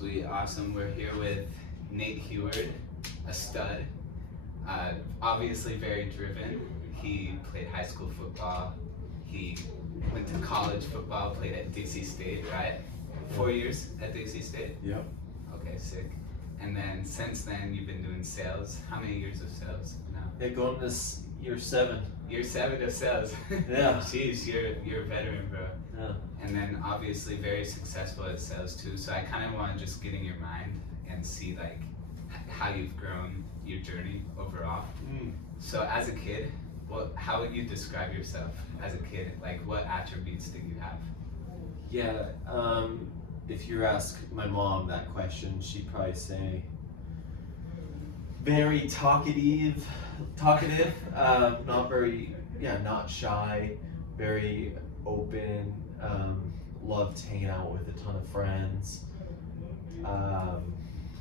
Sweet, awesome. We're here with Nate Heward, a stud. Obviously very driven. He played high school football. He went to college football, played at Dixie State, right? 4 years at Dixie State? Yep. Okay, sick. And then since then, you've been doing sales. How many years of sales now? Yeah, going to this year 7. Year 7 of sales. Yeah. Jeez, you're a veteran, bro. Yeah. And then obviously very successful at sales too. So I kind of want to just get in your mind and see like how you've grown your journey overall. So as a kid, how would you describe yourself as a kid? Like what attributes did you have? Yeah. If you ask my mom that question, she'd probably say very talkative, not shy, very open, loved hanging out with a ton of friends.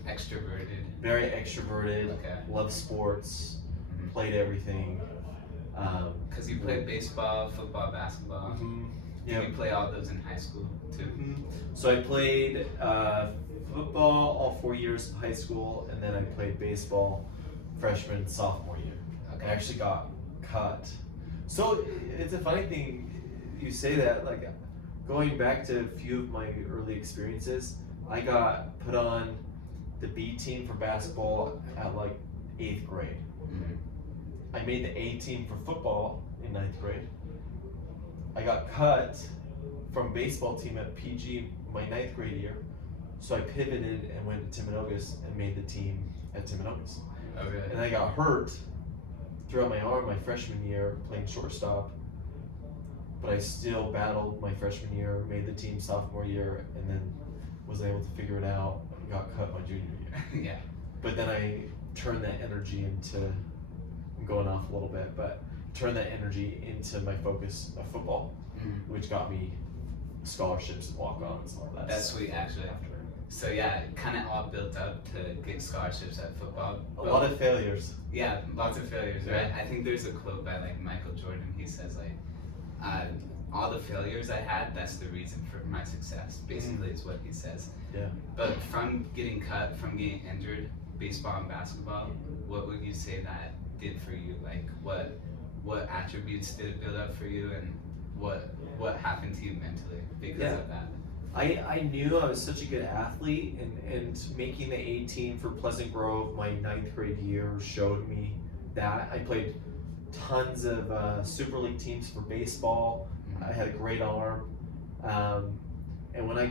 Extroverted. Very extroverted. Okay. Loved sports. Mhm. Played everything. Cause you played baseball, football, basketball. Yeah. Did you play all those in high school too? So I played football all 4 years of high school, and then I played baseball freshman, sophomore year. Okay. I actually got cut. So it's a funny thing you say that, like going back to a few of my early experiences, I got put on the B team for basketball at like 8th grade. Mhm. I made the A team for football in 9th grade. I got cut from baseball team at PG my 9th grade year, so I pivoted and went to Timpanogos and made the team at Timpanogos. Oh really? And I got hurt throughout my arm my freshman year playing shortstop, but I still battled my freshman year, made the team sophomore year, and then was able to figure it out and got cut my junior year. Yeah. But then I turned that energy into, I'm going off a little bit, but turned that energy into my focus of football, Mhm. which got me scholarships and walk-ons and all that. That's sweet actually. So yeah, kind of all built up to get scholarships at football. A lot of failures. Yeah, lots of failures, right? Yeah. I think there's a quote by like Michael Jordan. He says like, all the failures I had, that's the reason for my success. Basically, is what he says. Yeah. But from getting cut, from getting injured, baseball and basketball, what would you say that did for you? Like what attributes did it build up for you, and what happened to you mentally because of that? I knew I was such a good athlete, and making the A team for Pleasant Grove my 9th grade year showed me that. I played tons of Super League teams for baseball. I had a great arm, and when I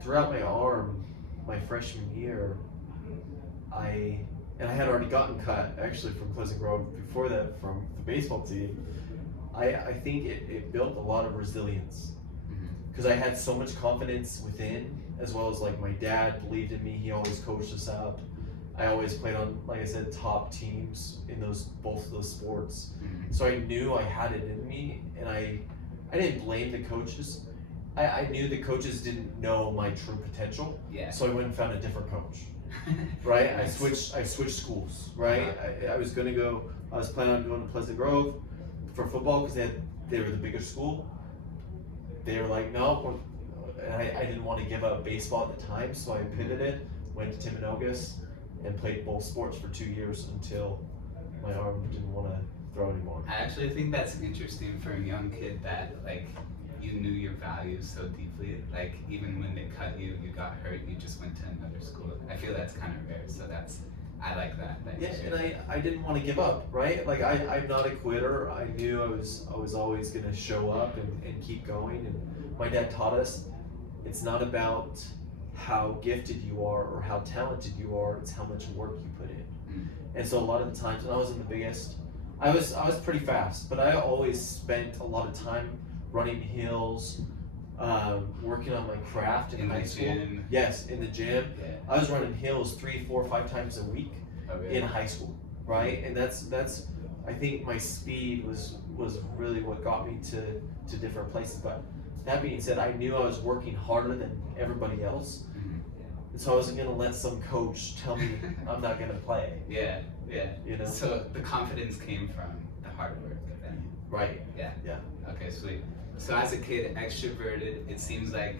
threw out my arm my freshman year, I had already gotten cut actually from Pleasant Grove before that from the baseball team. I think it built a lot of resilience, because I had so much confidence within, as well as like my dad believed in me. He always coached us up. I always played on, like I said, top teams in both of those sports. So I knew I had it in me, and I didn't blame the coaches. I knew the coaches didn't know my true potential. Yeah. So I went and found a different coach. Right? I switched schools, right? I was planning on going to Pleasant Grove for football because they were the bigger school. They were like, no, and I didn't want to give up baseball at the time, so I pivoted, went to Timpanogos, and played both sports for 2 years until my arm didn't want to throw anymore. I actually think that's interesting for a young kid that like you knew your values so deeply. Like even when they cut you, you got hurt, you just went to another school. I feel that's kind of rare. So I like that. Yeah, and I didn't want to give up, right? Like I'm not a quitter. I knew I was always gonna show up and keep going. And my dad taught us it's not about how gifted you are or how talented you are, it's how much work you put in. And so a lot of the times when I wasn't the biggest, I was pretty fast, but I always spent a lot of time running hills, working on my craft in high school. Gym. Yes, in the gym. Yeah. I was running hills 3, 4, 5 times a week in high school, right? And that's I think my speed was really what got me to different places. But that being said, I knew I was working harder than everybody else. And so I wasn't gonna let some coach tell me I'm not gonna play. Yeah. You know? So the confidence came from the hard work then. Right. Yeah. Yeah. Okay, sweet. So as a kid, extroverted, it seems like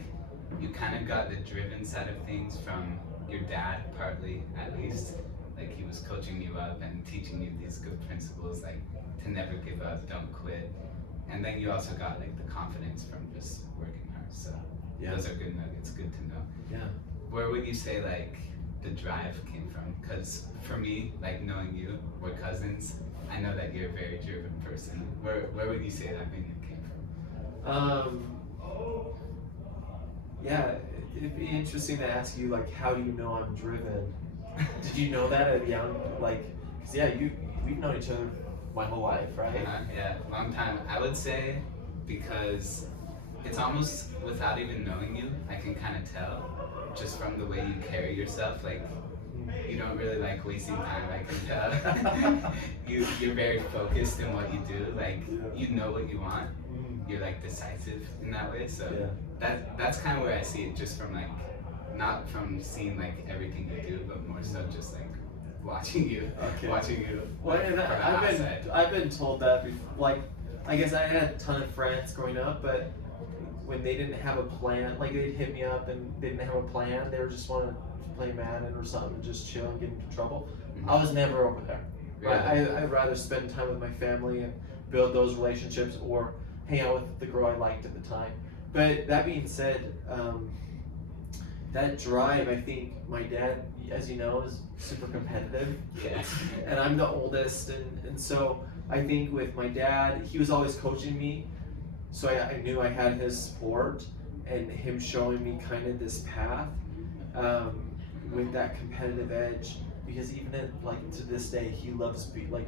you kind of got the driven side of things from your dad, partly at least. Like he was coaching you up and teaching you these good principles, like to never give up, don't quit. And then you also got like the confidence from just working hard. So those are good nuggets, good to know. Yeah. Where would you say like the drive came from? Because for me, like knowing you, we're cousins. I know that you're a very driven person. Where would you say that maybe came from? Yeah, it'd be interesting to ask you, like, how do you know I'm driven? Did you know that at young, like, cause yeah, we've known each other my whole life, right? Yeah, long time. I would say because it's almost without even knowing you, I can kind of tell just from the way you carry yourself. Like you don't really like wasting time. I can tell. You're very focused in what you do. Like you know what you want. You're like decisive in that way. So that's kind of where I see it, just from like not from seeing like everything you do, but more so just like watching you. Watching you. Well, Like, and from the outside. I've been told that before. Like, I guess I had a ton of friends growing up, but when they didn't have a plan, like they'd hit me up and they didn't have a plan, they were just wanting to play Madden or something and just chill and get into trouble. Mhm. I was never over there. Really? I'd rather spend time with my family and build those relationships or hang out with the girl I liked at the time. But that being said, that drive, I think my dad, as you know, is super competitive. Yeah. And I'm the oldest, and so I think with my dad, he was always coaching me, so I knew I had his support and him showing me kind of this path with that competitive edge, because even like to this day, he loves like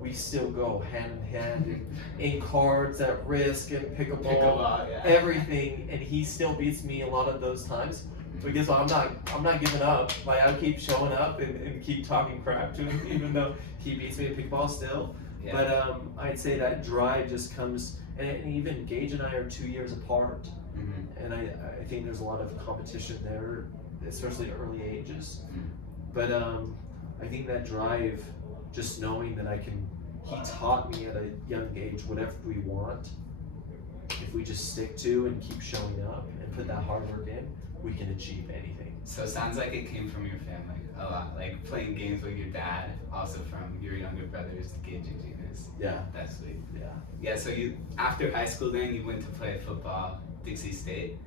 we still go hand in hand in cards, at Risk, and pickleball, yeah. everything, and he still beats me a lot of those times. But guess what? I'm not giving up. Like I keep showing up and keep talking crap to him, even though he beats me at pickleball still. Yeah. But I'd say that drive just comes, and even Gage and I are 2 years apart, and I think there's a lot of competition there, especially at early ages. But I think that drive, just knowing that he taught me at a young age, whatever we want, if we just stick to and keep showing up and put that hard work in, we can achieve anything. So it sounds like it came from your family a lot, like playing games with your dad, also from your younger brothers, Gage and Genus. Yeah. That's sweet. Yeah. Yeah, so you, after high school then, you went to play football, Dixie State,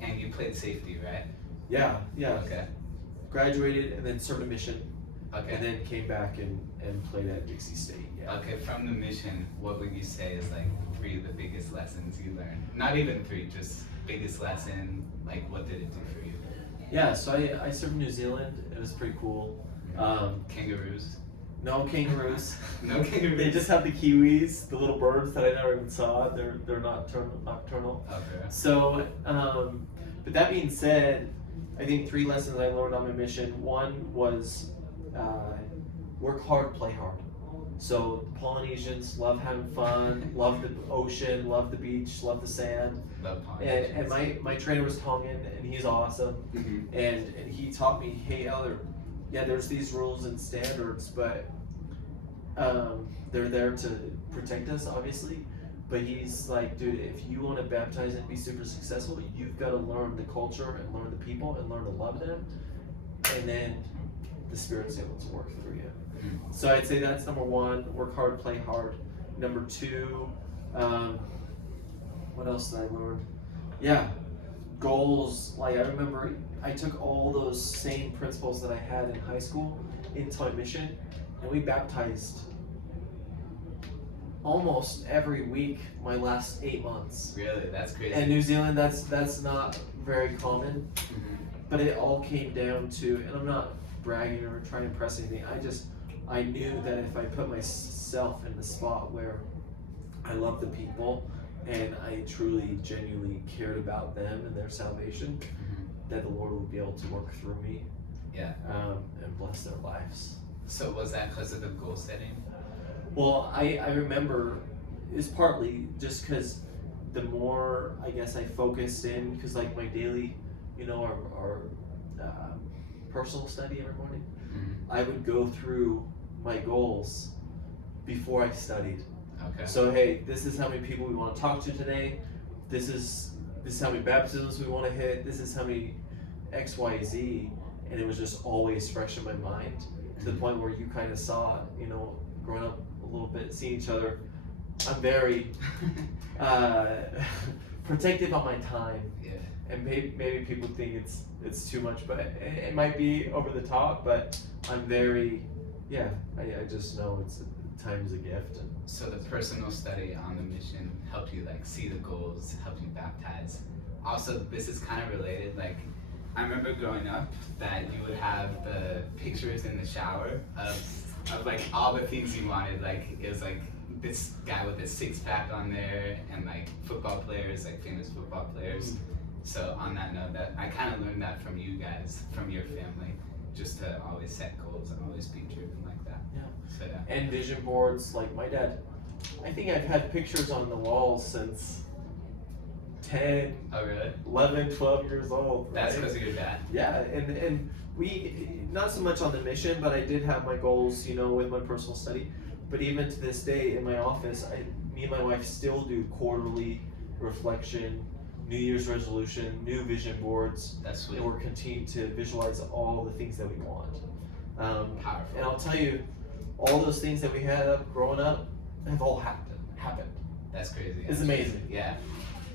and you played safety, right? Yeah. Okay. Graduated and then served a mission, Okay. and then came back and played at Dixie State. Yeah. Okay, from the mission, what would you say is like 3 of the biggest lessons you learned? Not even 3, just biggest lesson, like what did it do for you? Yeah, so I served New Zealand. It was pretty cool. Kangaroos? No kangaroos. No kangaroos? They just have the kiwis, the little birds that I never even saw. They're nocturnal. Okay. So, but that being said, I think 3 lessons I learned on my mission. One was work hard, play hard. So the Polynesians love having fun, love the ocean, love the beach, love the sand. Love And my trainer was Tongan, and he's awesome. And he taught me, hey Elder, yeah, there's these rules and standards, but they're there to protect us, obviously. But he's like, dude, if you want to baptize and be super successful, you've got to learn the culture and learn the people and learn to love them, and then the Spirit's able to work through you. So I'd say that's number 1, work hard, play hard. Number 2, what else did I learn? Yeah, goals. Like I remember I took all those same principles that I had in high school into my mission, and we baptized almost every week my last 8 months. Really? That's crazy. And New Zealand, that's not very common, but it all came down to, and I'm not bragging or trying to impress anything, I knew that if I put myself in the spot where I love the people and I truly, genuinely cared about them and their salvation, that the Lord would be able to work through me, and bless their lives. So was that because of the goal setting? Well, I remember it's partly just because the more I guess I focused in, because like my daily, our personal study every morning, I would go through my goals before I studied. Okay. So hey, this is how many people we want to talk to today. This is this is how many baptisms we want to hit. This is how many X, Y, Z, and it was just always fresh in my mind to the point where you kind of saw it, you know, growing up a little bit, seeing each other. I'm very protective of my time, Yeah. and maybe people think it's too much, but it might be over the top. But I'm very, I just know time is a gift. And So the personal study on the mission helped you like see the goals, helped you baptize. Also, this is kind of related. Like, I remember growing up that you would have the pictures in the shower of like all the things you wanted. Like it was like this guy with a 6-pack on there, and like football players, like famous football players. So on that note, that I kind of learned that from you guys, from your family, just to always set goals and always be driven like that. Yeah. So yeah. And vision boards, like my dad. I think I've had pictures on the walls since 10, Oh really? 11, 12 years old. That's right? because of your dad. Yeah, and we, not so much on the mission, but I did have my goals, you know, with my personal study. But even to this day in my office, me and my wife still do quarterly reflection, New Year's resolution, new vision boards, That's sweet. and we're continuing to visualize all the things that we want. Powerful. And I'll tell you, all those things that we had up growing up have all happened. That's crazy. It's amazing. Yeah.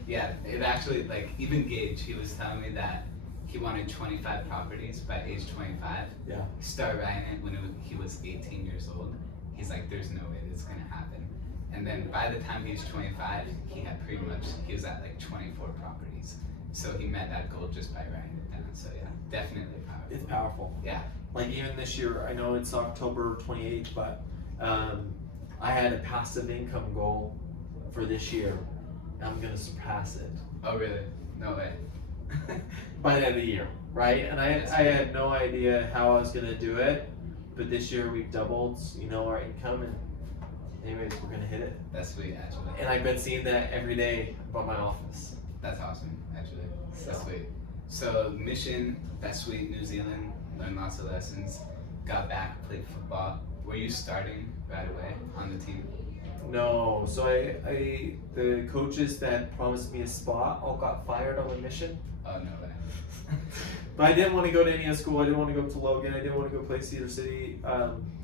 Yeah. It actually, like, even Gage, he was telling me that he wanted 25 properties by age 25. Yeah. He started writing it when he was 18 years old. He's like, there's no way this is going to happen. And then by the time he was 25, he was at like 24 properties. So he met that goal just by writing it down. So yeah, definitely powerful. It's powerful. Yeah. Like even this year, I know it's October 28th, but I had a passive income goal for this year. I'm gonna surpass it Oh really? No way. by the end of the year, right? And I had no idea how I was gonna do it, but this year we've doubled, you know, our income, and anyways, we're gonna hit it. That's sweet, actually. And I've been seeing that every day about my office. That's awesome, actually. That's sweet. So mission, that's sweet. New Zealand, learned lots of lessons. Got back, played football. Were you starting right away on the team? No, so the coaches that promised me a spot all got fired on my mission. Oh no way. But I didn't want to go to any other school. I didn't want to go to Logan. I didn't want to go play Cedar City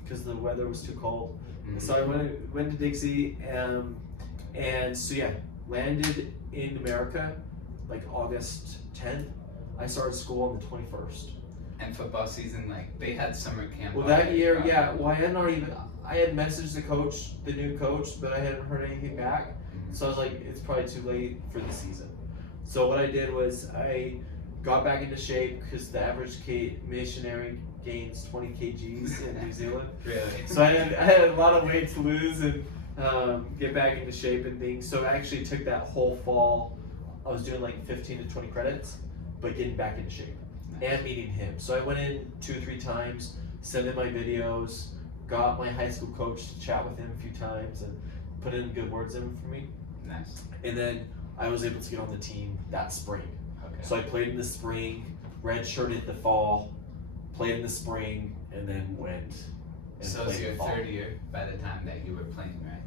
because the weather was too cold. So I went to Dixie, and so yeah, landed in America like August 10th. I started school on the 21st. And football season, like they had summer camp. Well, that already, year, probably. yeah. Well, I had messaged the new coach, but I hadn't heard anything back. So I was like, it's probably too late for the season. So what I did was I got back into shape because the average missionary gains 20 kgs in New Zealand. Really? So I had a lot of weight to lose and get back into shape and things. So I actually took that whole fall. I was doing like 15 to 20 credits, but getting back into shape and meeting him. So I went in 2 or 3 times, sent in my videos, got my high school coach to chat with him a few times and put in good words in for me. Nice. And then I was able to get on the team that spring. Okay. So I played in the spring, redshirted the fall, played in the spring, and then went and So played it's your the fall. third year by the time that you were playing, right?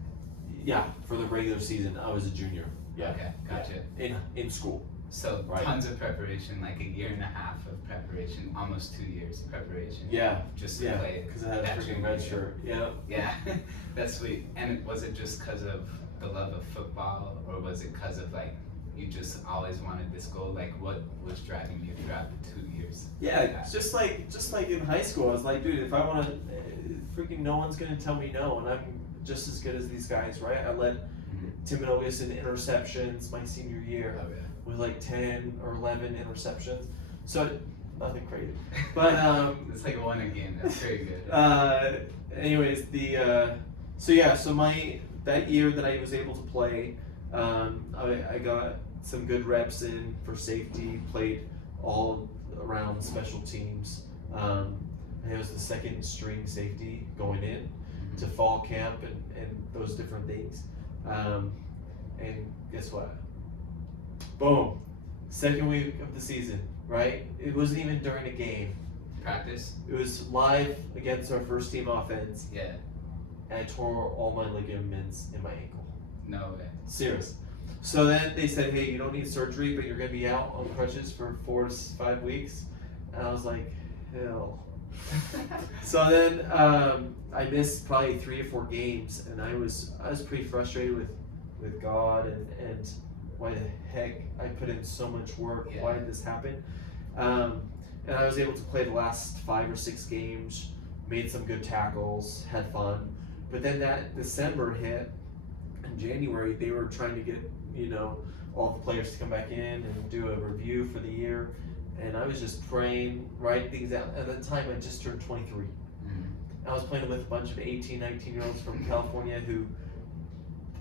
Yeah, for the regular season, I was a junior. Yeah. Okay, gotcha. In school. So Right. tons of preparation, like a year and a half of preparation, almost 2 years of preparation. Yeah. Just to Yeah. play. Because I had a that freaking junior red year. shirt. Yeah. Yeah, that's sweet. And was it just because of the love of football, or was it because of like you just always wanted this goal? Like, what was driving you throughout the 2 years? Yeah, it's just like in high school, I was like, dude, if I want to, freaking no one's gonna tell me no, and I'm just as good as these guys, right? I led Timothy in interceptions my senior year Oh yeah. with like 10 or 11 interceptions, so nothing crazy. But It's like one a game. That's very good. anyways, so that year that I was able to play, I got some good reps in for safety, played all around special teams. And it was the second string safety going in to fall camp and those different things. And guess what? Boom. Second week of the season, right? It wasn't even during a game. Practice? It was live against our first team offense, Yeah. and I tore all my ligaments in my ankle. No way. Serious. So then they said, hey, you don't need surgery, but you're gonna be out on crutches for 4 to 5 weeks. And I was like, hell. So then I missed probably 3 or 4 games, and I was pretty frustrated with God and why the heck I put in so much work. Yeah. Why did this happen? And I was able to play the last 5 or 6 games, made some good tackles, had fun. But then that December hit. In January, they were trying to get, all the players to come back in and do a review for the year. And I was just praying, writing things out. At that time, I just turned 23. I was playing with a bunch of 18, 19-year-olds from California who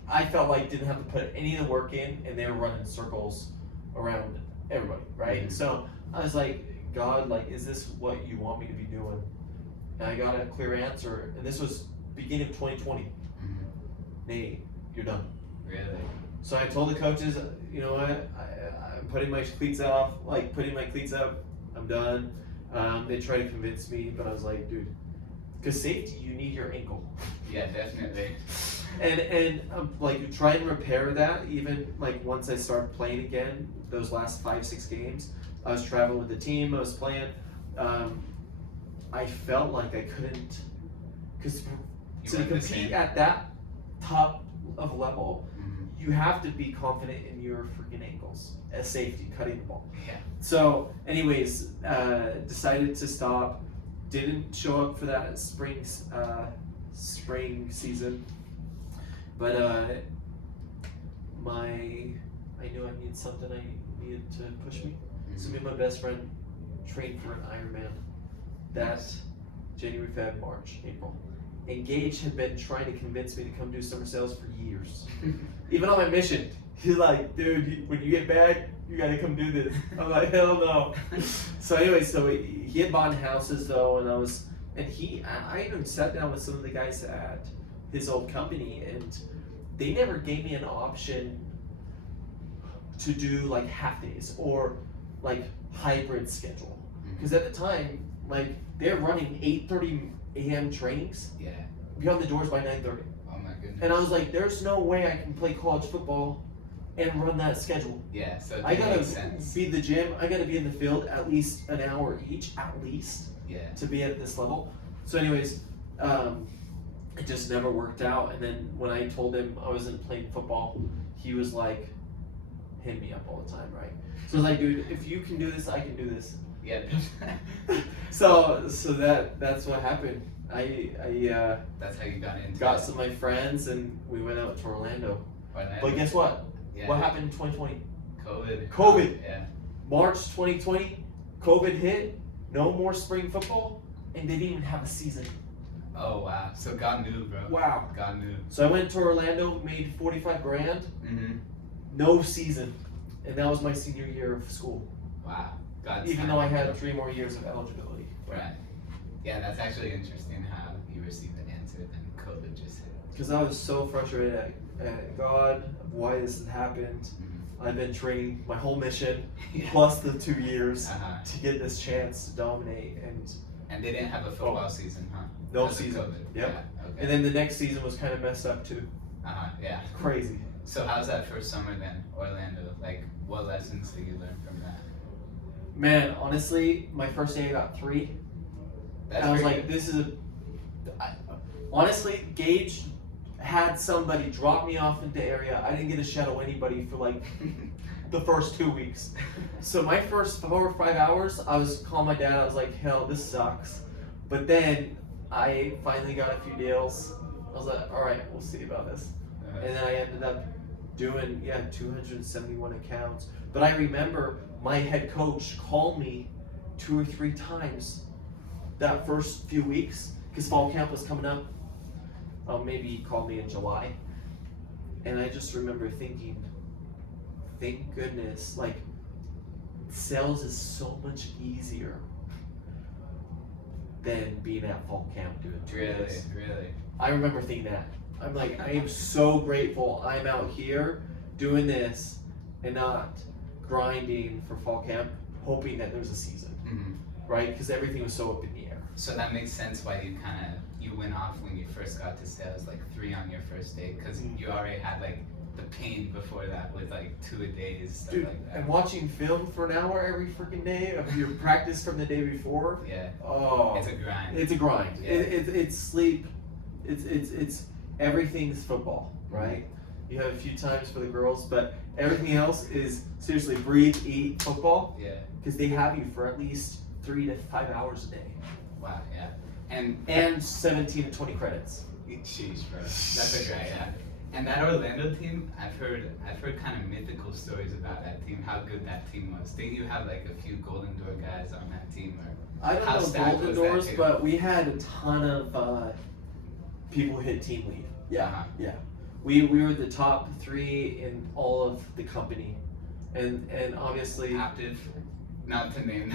I felt like didn't have to put any of the work in, and they were running circles around everybody, right? So I was like, God, like, is this what you want me to be doing? And I got a clear answer, and this was beginning of 2020. Nate, you're done. Really? So I told the coaches, you know what, I'm putting my cleats up, I'm done. They tried to convince me, but I was like, dude, because safety, you need your ankle. Yeah, definitely. And like, you try and repair that, even like once I started playing again, those last 5-6 games, I was traveling with the team, I was playing, I felt like I couldn't, because to compete at that top of level, you have to be confident in your freaking ankles as safety, cutting the ball. Yeah. So anyways, decided to stop, didn't show up for that spring season, but I knew I needed something, I needed to push me. So me and my best friend trained for an Ironman that January, Feb, March, April. And Gage had been trying to convince me to come do summer sales for years. Even on my mission, he's like, dude, when you get back, you gotta come do this. I'm like, hell no. So anyway, he had bought houses though, and I even sat down with some of the guys at his old company, and they never gave me an option to do like half days or like hybrid schedule. Because at the time, like, they're running 8:30 a.m. trainings. Yeah. Be on the doors by 9:30. Oh my goodness. And I was like, there's no way I can play college football and run that schedule. Yeah, so I gotta makes sense. be in the gym, I gotta be in the field at least an hour each, at least, Yeah. to be at this level. So anyways, it just never worked out. And then when I told him I wasn't playing football, he was like, hit me up all the time, right? So I was like, dude, if you can do this, I can do this. Yeah. So that's what happened. I That's how you got into got it. some of my friends and we went out to Orlando. Orlando. But guess what? Yeah. What happened in 2020? COVID. Yeah. March 2020, COVID hit, no more spring football, and they didn't even have a season. Oh wow. So God knew, bro. Wow. God knew. So I went to Orlando, made 45 grand, Mm-hmm. no season. And that was my senior year of school. Wow. God's Even timing, though I bro. had 3 more years of eligibility. Right. Yeah, that's actually interesting how you received an answer then COVID just hit. Because I was so frustrated at God, of why this had happened. Mm-hmm. I've been training my whole mission, Yeah. plus the 2 years, Uh-huh. to get this chance to dominate. And they didn't have a football season, huh? No Because of season. COVID. Yep. Yeah. Okay. And then the next season was kind of messed up too. Uh-huh. Yeah. Crazy. So how's that first summer then, Orlando? Like, what lessons did you learn from that? Man, honestly, my first day I got 3. That's and I was pretty like, this is honestly, Gage had somebody drop me off into the area. I didn't get to shadow anybody for like the first 2 weeks. So my first 4 or 5 hours, I was calling my dad. I was like, hell, this sucks. But then I finally got a few deals. I was like, all right, we'll see about this. And then I ended up doing 271 accounts. But I remember my head coach called me 2 or 3 times that first few weeks because fall camp was coming up. Maybe he called me in July. And I just remember thinking, thank goodness, like, sales is so much easier than being at fall camp doing 2 days. Really? I remember thinking that. I'm like, I am so grateful I'm out here doing this and not grinding for fall camp, hoping that there's a season, Mm-hmm. right? Because everything was so up in the air. So that makes sense why you went off when you first got to sales, like 3 on your first day, because you already had like the pain before that with like 2-a-days, stuff Dude, like that. and watching film for an hour every freaking day of your practice from the day before. Yeah. Oh, It's a grind. it's a grind. Yeah. It's sleep. It's everything's football, right? You have a few times for the girls, but everything else is seriously breathe, eat, football. Yeah. Because they have you for at least 3 to 5 hours a day, Wow. Yeah. And 17 to 20 credits. sheesh, bro. That's a grind. Yeah. And that Orlando team, I've heard kind of mythical stories about that team. How good that team was. Didn't you have like a few Golden Door guys on that team? Or I don't how know stacked Golden was that Doors, team? but we had a ton of people hit team lead. Yeah, Uh-huh. yeah. We were the top 3 in all of the company, and obviously. Active. Not to name.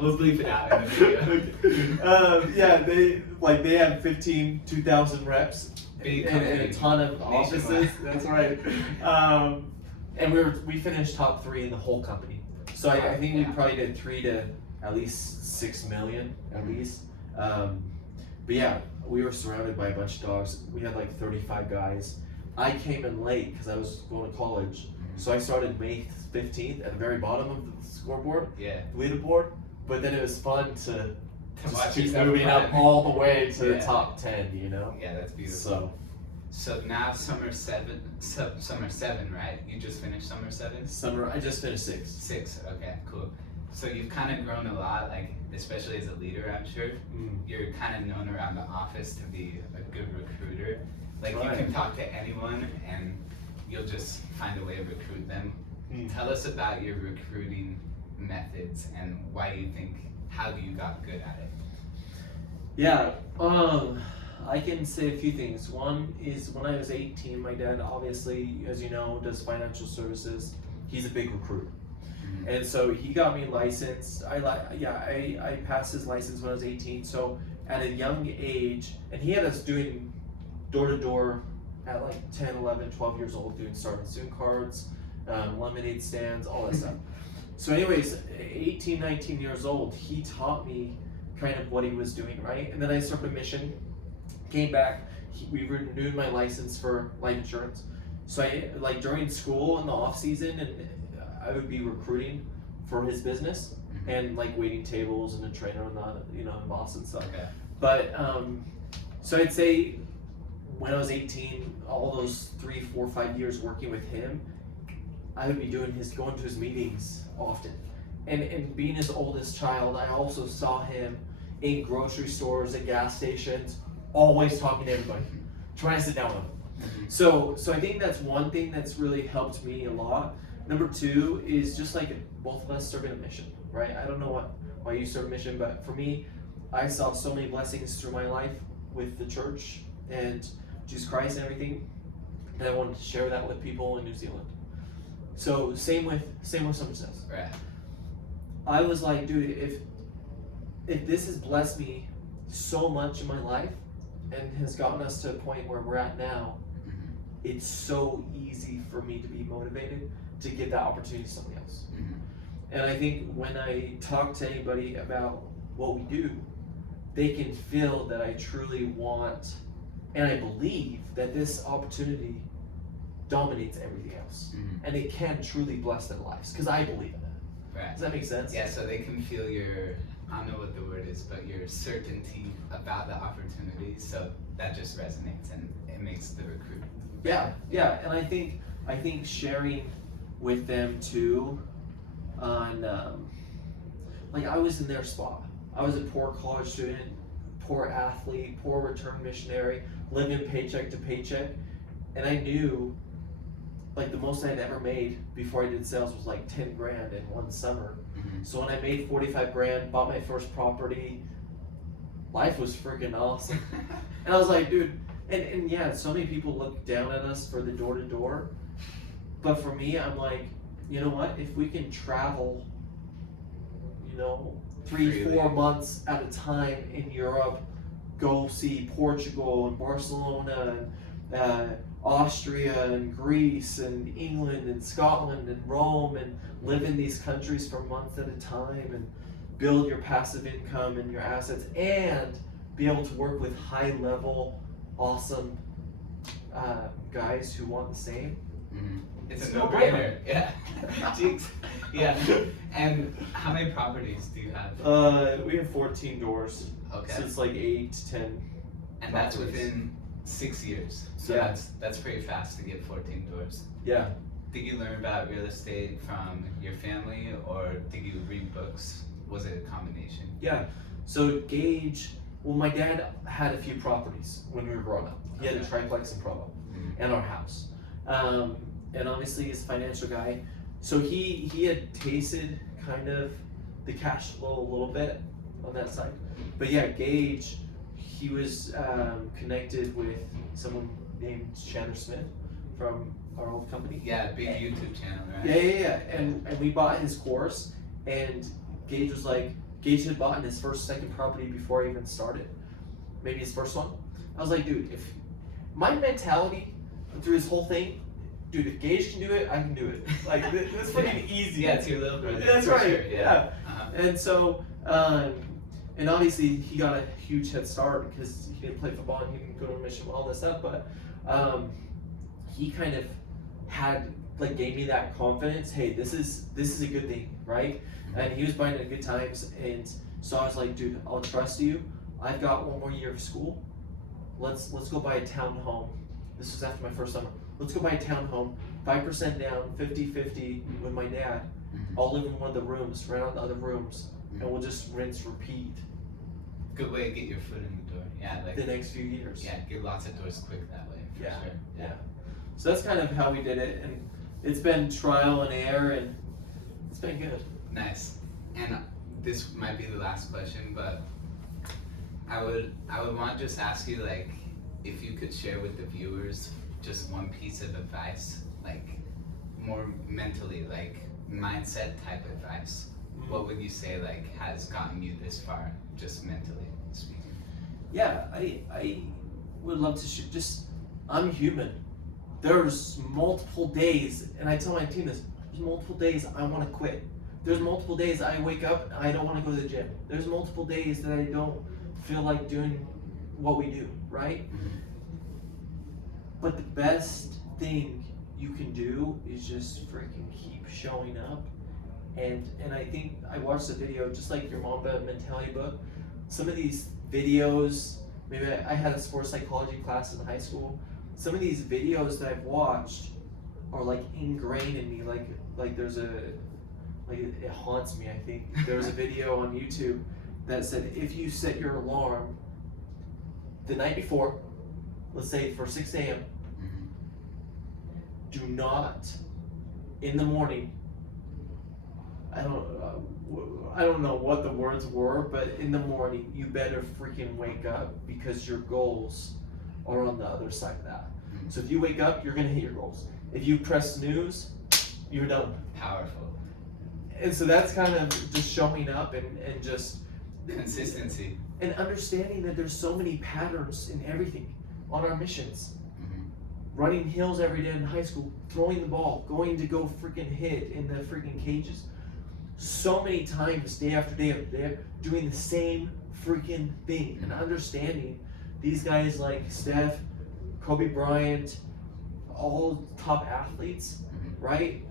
We'll bleep it out in the video. Yeah, they have 2,000 reps Big and a company. ton of offices. Nationwide. That's right. And we finished top 3 in the whole company. So I think we Yeah. probably did 3 to at least 6 million at least. But yeah, we were surrounded by a bunch of dogs. We had like 35 guys. I came in late because I was going to college. So I started May 15th at the very bottom of the scoreboard, Yeah. leaderboard. But then it was fun to just watch keep yourself moving up climb. all the way to Yeah. the top 10, you know? Yeah, that's beautiful. So, So now summer 7, right? You just finished summer 7? summer, I just finished 6. 6. Okay, cool. So you've kind of grown a lot, like especially as a leader, I'm sure. You're kind of known around the office to be a good recruiter. Like Right. you can talk to anyone and you'll just find a way to recruit them. Tell us about your recruiting methods and why you think how you got good at it. Yeah, I can say a few things. One is when I was 18, my dad obviously, as you know, does financial services. He's a big recruiter. And so he got me licensed. I passed his license when I was 18. So at a young age, and he had us doing door to door at like 10, 11, 12 years old, doing starting soon cards, lemonade stands, all that stuff. So anyways, 18, 19 years old, he taught me kind of what he was doing, right? And then I started a mission, came back, we renewed my license for life insurance. So I, like during school in the off season, and I would be recruiting for his business and like waiting tables and a trainer and the, and boss and stuff. Okay. But so I'd say when I was 18, all those 3, 4, 5 years working with him, I would be going to his meetings often. And being his oldest child, I also saw him in grocery stores, at gas stations, always talking to everybody, trying to sit down with them. So I think that's one thing that's really helped me a lot. Number 2 is just like both of us serving a mission, right? I don't know why you serve a mission, but for me, I saw so many blessings through my life with the church and Jesus Christ and everything, and I wanted to share that with people in New Zealand. So same with Summer Says. Right. I was like, dude, if this has blessed me so much in my life and has gotten us to a point where we're at now, it's so easy for me to be motivated to give that opportunity to somebody else. And I think when I talk to anybody about what we do, they can feel that I truly want, and I believe that this opportunity dominates everything else. And it can truly bless their lives, because I believe in that. Right. Does that make sense? Yeah, so they can feel your, I don't know what the word is, but your certainty about the opportunity. So that just resonates and it makes the recruit. Yeah, and I think sharing with them too, on like I was in their spot. I was a poor college student, poor athlete, poor return missionary, living paycheck to paycheck, and I knew like the most I'd ever made before I did sales was like 10 grand in one summer. So when I made 45 grand, bought my first property, life was freaking awesome. And I was like, dude, and yeah, so many people look down at us for the door to door, but for me, I'm like, you know what? If we can travel, 3, 4 months at a time in Europe, go see Portugal and Barcelona and Austria and Greece and England and Scotland and Rome, and live in these countries for months at a time and build your passive income and your assets, and be able to work with high level, awesome guys who want the same. Mm-hmm. It's a no no-brainer. Yeah. Jeez. Yeah. And how many properties do you have? We have 14 doors. Okay. So it's like 8 to 10. And that's properties. within 6 years. So Yeah. that's pretty fast to get 14 doors. Yeah. Did you learn about real estate from your family, or did you read books? Was it a combination? Yeah. So Gage, well, my dad had a few properties when we were growing up. He had a Okay. triplex in Provo Mhm. and our house. And obviously he's a financial guy. So he had tasted kind of the cash flow a little bit on that side. But yeah, Gage, he was connected with someone named Chandler Smith from our old company. Yeah, big YouTube channel, right? Yeah. And we bought his course, and Gage was like, Gage had bought his first, second property before I even started. Maybe his first one. I was like, dude, if my mentality through this whole thing, dude, if Gage can do it, I can do it. Like, that's freaking easy. Yeah, it's your little brother. That's for right. sure, Yeah. Uh-huh. And so, and obviously he got a huge head start because he didn't play football and he didn't go to a mission, all this stuff. But he kind of had like gave me that confidence. Hey, this is a good thing, right? And he was buying at good times, and so I was like, dude, I'll trust you. I've got one more year of school. Let's go buy a townhome. This was after my first summer. Let's go buy a townhome, 5% down, 50-50 with my dad. Mhm. I'll live in one of the rooms, rent out the other rooms, and we'll just rinse, repeat Good way to get your foot in the door. Yeah, like the next few years. yeah, get lots of doors quick that way. For Yeah, sure. yeah. So that's kind of how we did it, and it's been trial and error, and it's been good. Nice. And this might be the last question, but I would want to just ask you, like, if you could share with the viewers just one piece of advice, like more mentally, like mindset type advice. What would you say like has gotten you this far, just mentally speaking? Yeah, I would love to just, I'm human. There's multiple days, and I tell my team this, there's multiple days I want to quit. There's multiple days I wake up and I don't want to go to the gym. There's multiple days that I don't feel like doing what we do, right? But the best thing you can do is just freaking keep showing up. And I think I watched the video, just like your Mamba mentality book. Some of these videos, maybe I had a sports psychology class in high school. Some of these videos that I've watched are like ingrained in me. Like there's it haunts me, I think. There was a video on YouTube that said if you set your alarm the night before, let's say for 6 a.m., do not in the morning, I don't know what the words were, but in the morning you better freaking wake up because your goals are on the other side of that. So if you wake up, you're gonna hit your goals. If you press snooze, you're done. Powerful. And so that's kind of just showing up and just Consistency. and understanding that there's so many patterns in everything on our missions. Running hills every day in high school, throwing the ball, going to go freaking hit in the freaking cages. So many times, day after day after day, doing the same freaking thing and understanding these guys like Steph, Kobe Bryant, all top athletes, right?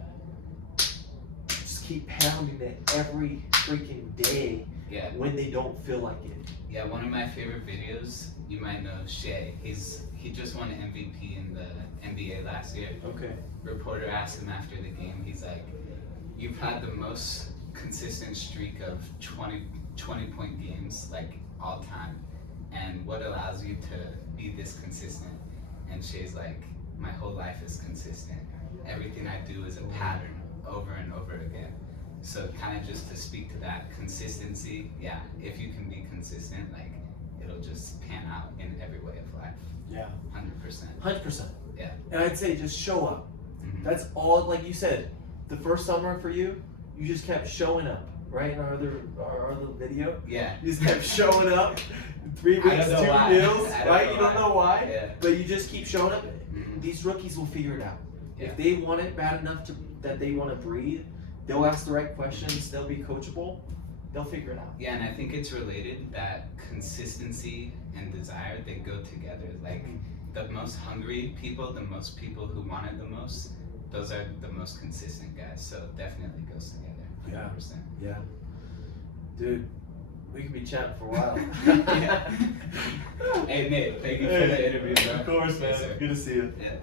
Just keep pounding it every freaking day when they don't feel like it. Yeah, one of my favorite videos, you might know Shea. He just won MVP in the NBA last year. Okay. Reporter asked him after the game, he's like, you've had the most consistent streak of 20-point games, like, all time. And what allows you to be this consistent? And Shea's like, my whole life is consistent. Everything I do is a pattern over and over again. So kind of just to speak to that consistency, yeah, if you can be consistent, like, it'll just pan out in every way of life. Yeah. 100%. 100%. Yeah. And I'd say just show up. That's all, like you said, the first summer for you, you just kept showing up, right? In our other video. Yeah. You just kept showing up. 3 weeks, 2 meals, right? You don't know why. Yeah. But you just keep showing up. These rookies will figure it out. Yeah. If they want it bad enough that they want to breathe, they'll ask the right questions, they'll be coachable, they'll figure it out. Yeah, and I think it's related that consistency and desire, they go together. Like, the most hungry people, the most people who want it the most, those are the most consistent guys. So definitely goes together. 100%. Yeah. Dude, we could be chatting for a while. Hey Nick, thank you for the interview, bro. Of course, man. Yes, sir. Good to see you. Yeah.